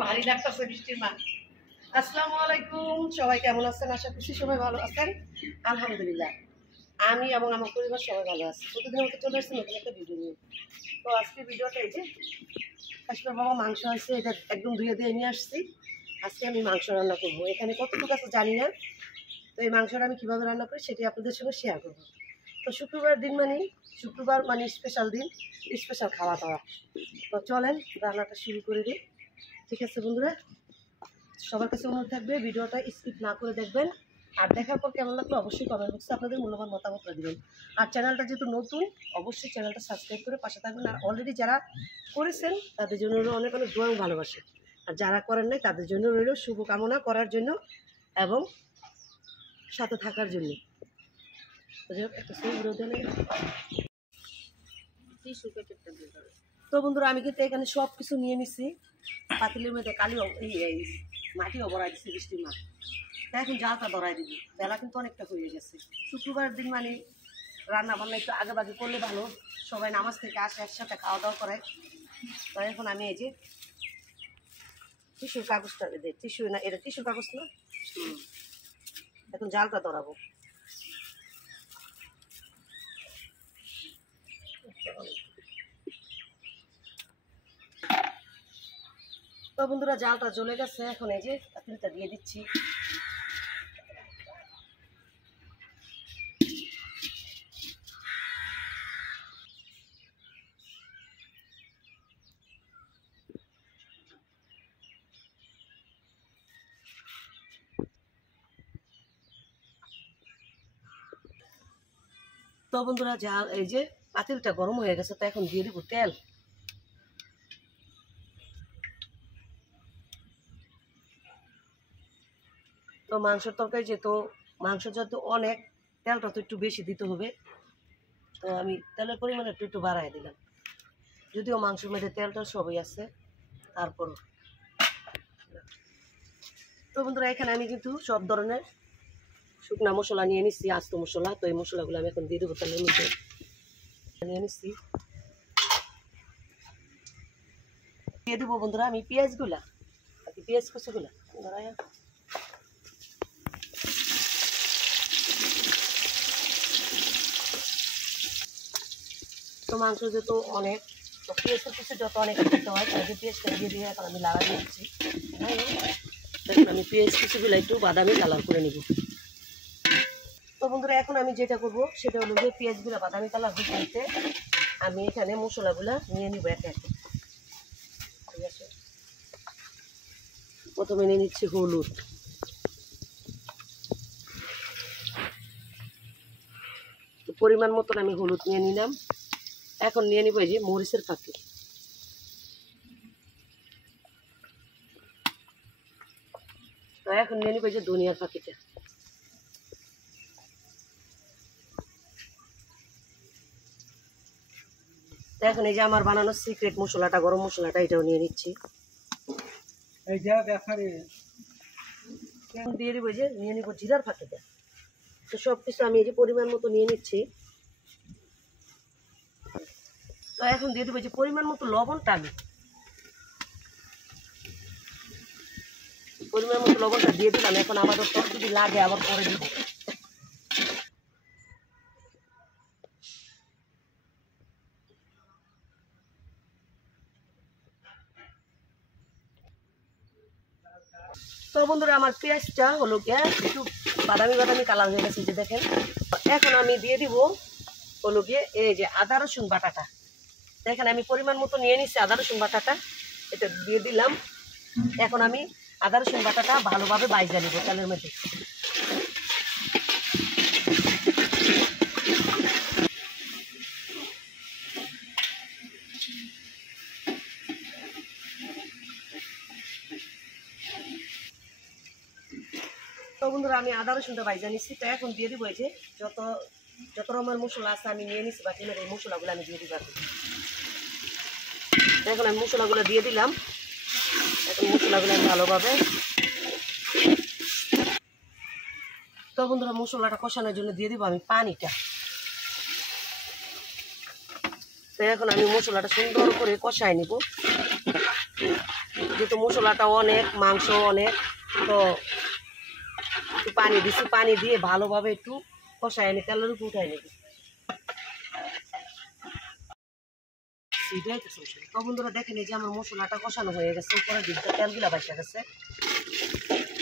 ভারী লাগতেছে বৃষ্টির মা। আসসালামু আলাইকুম, সবাই কেমন আছেন? আশা করছি সবাই ভালো আছেন। আলহামদুলিল্লাহ আমি এবং আমার পরিবার সবাই ভালো আছি। প্রতিদিন আমাকে চলে আসছে নতুন একটা ভিডিও নিয়ে। তো আজকে ভিডিওটা এই যে কাশ্মীর বাবা মাংস আছে, এটা একদম ধুয়ে দিয়ে নিয়ে আসছি। আজকে আমি মাংস রান্না করবো। এখানে কতটুকু আছে জানি না, তো এই মাংসটা আমি কীভাবে রান্না করি সেটি আপনাদের সঙ্গে শেয়ার করবো। তো শুক্রবার মানে স্পেশাল দিন, স্পেশাল খাওয়া দাওয়া। তো চলেন রান্নাটা শুরু করে দিই। ঠিক আছে বন্ধুরা, সবার কাছে অনুরোধ থাকবে ভিডিওটা স্কিপ না করে দেখবেন। আর দেখার পর কেমন লাগলো অবশ্যই কমেন্ট বক্সে আপনাদের মূল্যবান মতামতটা দিবেন। আর চ্যানেলটা যেহেতু নতুন, অবশ্যই চ্যানেলটা সাবস্ক্রাইব করে পাশে থাকবেন। আর অলরেডি যারা করেছেন তাদের জন্য রইল অনেক অনেক দোয়া এবং ভালোবাসে। আর যারা করেন নাই তাদের জন্য রইল শুভকামনা করার জন্য এবং সাথে থাকার জন্য। তো বন্ধুরা, আমি কিন্তু এখানে সব কিছু নিয়ে নিছি। পাতিলের মধ্যে এই মাটিও ভরাই দিচ্ছি বৃষ্টির মা। তাই এখন জালটা ধরাই দিব। বেলা কিন্তু অনেকটা হয়ে গেছে। শুক্রবার দিন মানে রান্না বান্না একটু আগে বাগে করলে ভালো, সবাই নামাজ থেকে আসে একসাথে খাওয়া দাওয়া করে। তো এখন আমি এই যে টিস্যুর কাগজটা দিই, টিস্যু না এটা টিস্যুর কাগজ না, এখন জালটা ধরাবো। তো বন্ধুরা, জালটা জ্বলে গেছে, এখন এই যে পাতিলটা দিয়ে দিচ্ছি। তো বন্ধুরা, জাল এই যে পাতিলটা গরম হয়ে গেছে, তো এখন দিয়ে দিব তেল। তো মাংসের তরকারি যেহেতু মাংস যেহেতু অনেক, তেলটা তো একটু বেশি দিতে হবে। তো আমি তেলের পরিমাণ একটু বাড়াই দিলাম, যদিও মাংসের মধ্যে তেলটা সবই আছে তারপর। তো বন্ধুরা, এখানে আমি কিন্তু সব ধরনের শুকনা মশলা নিয়ে নিচ্ছি, আস্ত মশলা। তো এই মশলাগুলো আমি এখন দিয়ে দেবো তেলের মধ্যে। নিয়ে নিচ্ছি, দিয়ে দেবো বন্ধুরা আমি পেঁয়াজগুলা, পেঁয়াজ কুচিগুলা ধরাই। তো মাংস যেহেতু অনেক, তো পেঁয়াজের কুচি যত অনেক দিতে হয়, তাই পেঁয়াজটা দিয়ে দিয়ে এখন আমি লাড়া দিচ্ছি। দেখুন আমি পেঁয়াজ কুচিগুলো একটু বাদামি কালার করে নিব। তো বন্ধুরা, এখন আমি যেটা করবো সেটা হলো যে পেঁয়াজগুলো বাদামি কালার হতে আমি এখানে মশলাগুলো নিয়ে নিব একে একে। ঠিক আছে, প্রথমে নিয়ে নিচ্ছি হলুদ, তো পরিমাণ মতন আমি হলুদ নিয়ে নিলাম। এখন নিয়ে নিব এই যে মরিচের ফাঁকি। তো এখন নিয়ে নিব এই যে ধনিয়ার ফাঁকিটা। তো এখন এই যে আমার বানানো সিক্রেট মশলাটা, গরম মশলাটা, এটাও নিয়ে নিচ্ছি। দিয়ে দিব যে নিয়ে নিব জিরার ফাঁকিটা। তো সব কিছু আমি এই যে পরিমাণ মতো নিয়ে নিচ্ছি। তো এখন দিয়ে দেবো যে পরিমাণ মতো লবণটা, আমি পরিমাণ মতো লবণটা দিয়ে দিলাম। এখন আমাদের তো যদি লাগে আবার পরে দিব। তো বন্ধুরা, আমার পেঁয়াজটা হলো গিয়ে একটু বাদামি বাদামি কালার হয়ে গেছে, যে দেখেন। এখন আমি দিয়ে দিব হলো গিয়ে এই যে আদা রসুন বাটাটা। দেখেন আমি পরিমাণ মতো নিয়ে নিচ্ছি আদা রসুন বাটাটা, এটা দিয়ে দিলাম। এখন আমি আদা রসুন বাটাটা ভালোভাবে বাইজা নিব তেলের মধ্যে। তো বন্ধুরা, আমি আদা রসুনটা বাইজা নিচ্ছি। তো এখন দিয়ে দিব এই যে যত যত রকমের মশলা আছে আমি নিয়ে নিচ্ছি বাকি, এই মশলাগুলো আমি দিয়ে দিব। এখন আমি মশলাগুলো দিয়ে দিলাম। এখন মশলাগুলো আমি ভালোভাবে, তো বন্ধুরা মশলাটা কষানোর জন্য দিয়ে দিব আমি পানিটা। তো এখন আমি মশলাটা সুন্দর করে কষাই নিব। যেহেতু মশলাটা অনেক, মাংস অনেক, তো একটু পানি দিছি, পানি দিয়ে ভালোভাবে একটু কষায় এনে তেলের উপর উঠাই নেব। তো বন্ধুরা দেখেন এই যে আমার মশলাটা কষানো হয়ে গেছে, উপরে দিকটা তেলগুলা বাইসা গেছে।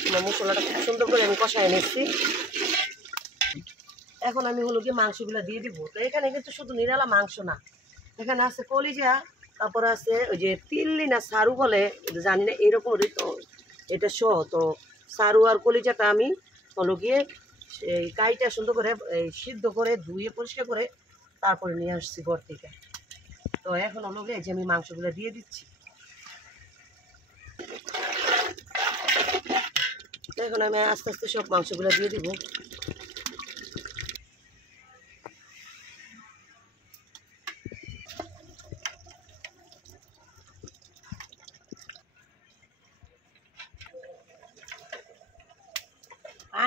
আমার মশলাটা খুব সুন্দর করে আমি কষায় নিচ্ছি। এখন আমি হলো গিয়ে মাংসগুলো দিয়ে দিব। তো এখানে কিন্তু শুধু নিরালা মাংস না, এখানে আছে কলিজা, তারপরে আছে ওই যে তিল্লি না সারু বলে জানি না, এরকম তো এটা সহ। তো সারু আর কলিজাটা আমি হলো গিয়ে এই কাইটা সুন্দর করে সিদ্ধ করে ধুয়ে পরিষ্কার করে তারপরে নিয়ে আসছি ঘর থেকে। তো এখন হলো গিয়ে যে আমি মাংসগুলো দিয়ে দিচ্ছি। এখন আমি আস্তে আস্তে সব মাংসগুলো দিয়ে দিব।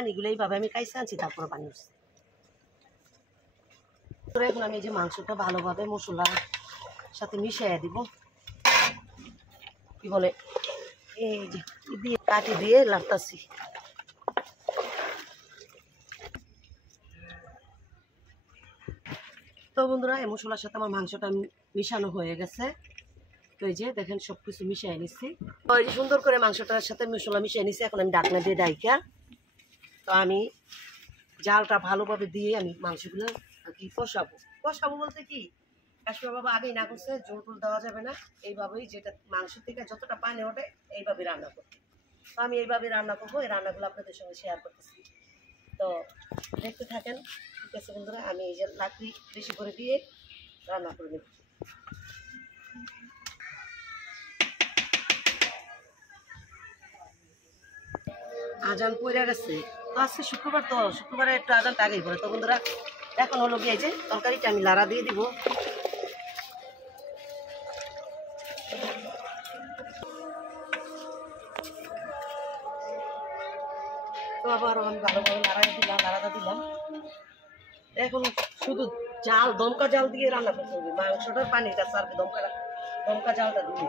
পানিগুলো এইভাবে আমি কাইসে আনছি, তারপরে পানি উঠছি। তো এখন আমি এই যে মাংসটা ভালোভাবে মশলার সাথে মিশিয়ে দিব। কি বলে এই যে দিয়ে কাটি দিয়ে লাড়তাছি। তো বন্ধুরা এই মশলার সাথে আমার মাংসটা মিশানো হয়ে গেছে। তো এই যে দেখেন সব কিছু মিশিয়ে নিচ্ছি। তো এই যে সুন্দর করে মাংসটার সাথে মশলা মিশিয়ে নিচ্ছি। এখন আমি ঢাকনা দিয়ে ডাইকা, তো আমি জালটা ভালোভাবে দিয়ে আমি মাংসগুলো আর কি কষাবো বলতে কি কাশ্মীর বাবা আগেই না করছে, জোর টোল দেওয়া যাবে না, এইভাবেই যেটা মাংস থেকে যতটা পানি ওঠে এইভাবে রান্না করতে। তো আমি এইভাবে রান্না করবো, এই রান্নাগুলো আপনাদের সঙ্গে শেয়ার করতেছি। তো দেখতে থাকেন। ঠিক আছে বন্ধুরা, আমি এই যে লাকড়ি বেশি করে দিয়ে রান্না করে নেব। আজান পড়ে গেছে, তো আজকে শুক্রবার, তো শুক্রবারে একটু আজানটা আগেই পড়ে। তো বন্ধুরা এখন হলো গিয়ে যে তরকারিটা আমি লাড়া দিয়ে দিব। তো আবারও আমি ভালোভাবে লাড়াটা দিলাম। এখন শুধু জাল, দমকা জাল দিয়ে রান্না করতে হবে। মাংসটার পানিটা সারবে দমকা জালটা দিয়ে।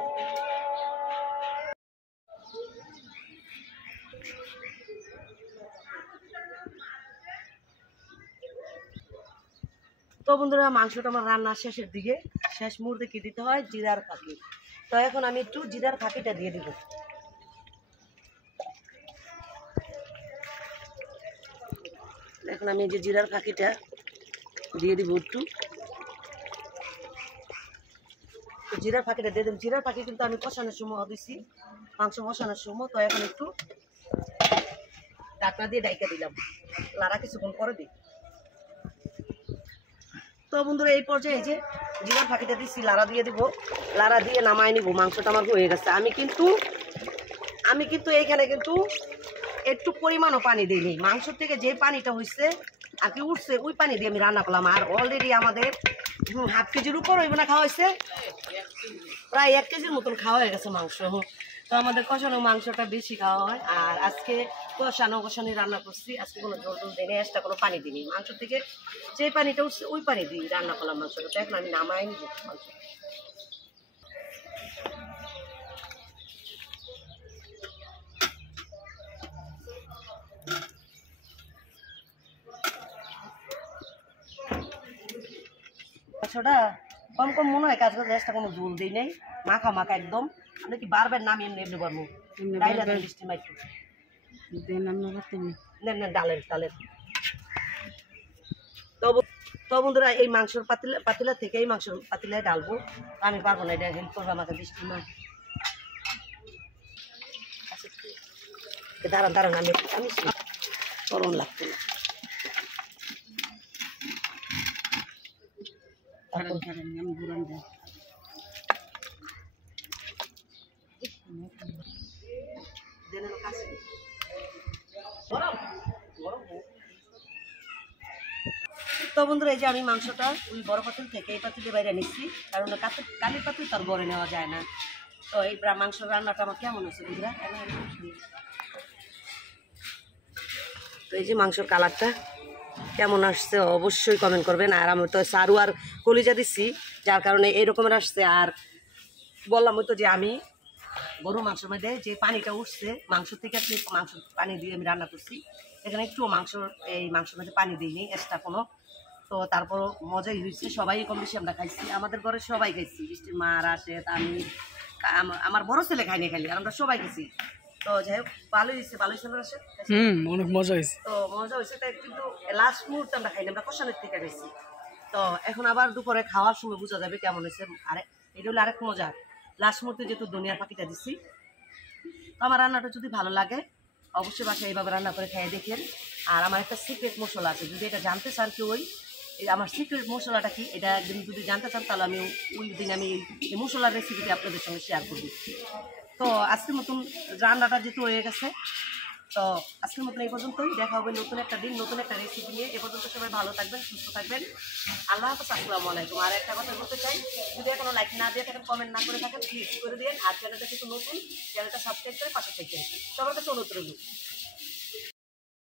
তো বন্ধুরা মাংসটা আমার রান্না শেষের দিকে, শেষ মুহূর্তে কি দিতে হয়, জিরার ফাঁকি। তো এখন আমি একটু জিরার ফাঁকিটা দিয়ে দিব। এখন আমি এই যে জিরার ফাঁকিটা দিয়ে দিব একটু। তো জিরার ফাঁকিটা দিয়ে দেব। জিরার ফাঁকি কিন্তু আমি কষানোর সময় দিছি, মাংস কষানোর সময়। তো এখন একটু ঢাকনা দিয়ে ডাইকা দিলাম, লাড়া কিছুক্ষণ পরে দিই। তো বন্ধুরা এই পর্যায়ে এই যে জিরার ফাঁকিটা দিচ্ছি, লাড়া দিয়ে দিব। লাড়া দিয়ে নামাই নিব। মাংসটা আমার হয়ে গেছে। আমি কিন্তু এইখানে কিন্তু একটু পরিমাণও পানি দিইনি। মাংস থেকে যে পানিটা হয়েছে আর কি উঠছে, ওই পানি দিয়ে আমি রান্না করলাম। আর অলরেডি আমাদের হাফ কেজির উপর হইবে না খাওয়া হয়েছে, প্রায় 1 কেজির মতন খাওয়া হয়ে গেছে মাংস। তো আমাদের কষানো মাংসটা বেশি খাওয়া হয়। আর আজকে কষানি রান্না করছি, আজকে কোনো জল টল দিই, এক্সট্রা কোনো পানি দিইনি। মাংস থেকে যে পানিটা উঠছে ওই পানি দিয়ে রান্না করলাম মাংসটা। তো এখন আমি নামাই নিব মাংস। মাংসটা কম কম মনে হয়, কাজ করতে এক্সট্রা কোনো জল দিই নাই, মাখা একদম। আপনি কি বারবার নামি এমনি এমনি পারবো বৃষ্টি মাইক নেন ডালের। তো বন্ধুরা এই মাংসর পাতিলা থেকে এই মাংসর পাতিলায় ডালবো। আমি পারবো না, এটা হেল্প করবো আমাকে বৃষ্টি মা। দাঁড়ান আমি গরম লাগছে না। তো বন্ধুরা এই যে আমি মাংসটা ওই বড় পাতিল থেকে এই পাতিলে বাইরে নিচ্ছি, কারণ কালির পাতিল তার গড়ে নেওয়া যায় না। তো এই মাংস রান্নাটা আমার কেমন হচ্ছে বন্ধুরা? তো এই যে মাংসর কালারটা কেমন আসছে অবশ্যই কমেন্ট করবেন। আর আমি তো সারু আর কলিজা দিচ্ছি, যার কারণে এরকমের আসছে। আর বললাম তো যে আমি গরু মাংসের মধ্যে যে পানিটা উঠছে মাংস থেকে মাংস পানি দিয়ে আমি রান্না করছি, এখানে একটু মাংসের মধ্যে পানি দিইনি এক্সট্রা কোনো। তো তারপরও মজাই হয়েছে, সবাই কম বেশি আমরা খাইছি, আমাদের ঘরে সবাই খাইছি, বৃষ্টির মা, রাশেদ, আমি, আমার বড় ছেলে খাইনি খালি, আর আমরা সবাই খাইছি। তো যাই হোক ভালোই হয়েছে, ভালো হয়েছে না রাশেদ? অনেক মজা হয়েছে। তো মজা হয়েছে, তাই কিন্তু লাস্ট মুহূর্তে আমরা খাইনি, আমরা কষানের থেকে খাইছি। তো এখন আবার দুপুরে খাওয়ার সময় বোঝা যাবে কেমন হয়েছে। আরে এটা হলো আরেক মজা, লাস্ট মুহূর্তে যেহেতু দুনিয়ার পাখিটা দিচ্ছি। তো আমার রান্নাটা যদি ভালো লাগে অবশ্যই বাসায় এইভাবে রান্না করে খেয়ে দেখেন। আর আমার একটা সিক্রেট মশলা আছে, যদি এটা জানতে চান কেউ, আমার সিক্রেট মশলাটা কি এটা একদিন যদি জানতে চান তাহলে আমি ওই দিন আমি এই মশলার রেসিপিটি আপনাদের সঙ্গে শেয়ার করব। তো আজকের মতন রান্নাটা যেহেতু হয়ে গেছে, তো আজকের মতন এই পর্যন্তই, দেখা হবে নতুন একটা দিন নতুন একটা রেসিপি নিয়ে। এ পর্যন্ত সবাই ভালো থাকবেন, সুস্থ থাকবেন, আল্লাহ হাফেজ, আসসালামু আলাইকুম। আর একটা কথা বলতে চাই, যদি এখনো লাইক না দিয়ে থাকেন, কমেন্ট না করে থাকেন, প্লিজ করে দিন। আর চ্যানেলটা যেহেতু নতুন, চ্যানেলটা সাবস্ক্রাইব করে পাশে থাকবেন। সবার কাছে অনুরোধ রইল।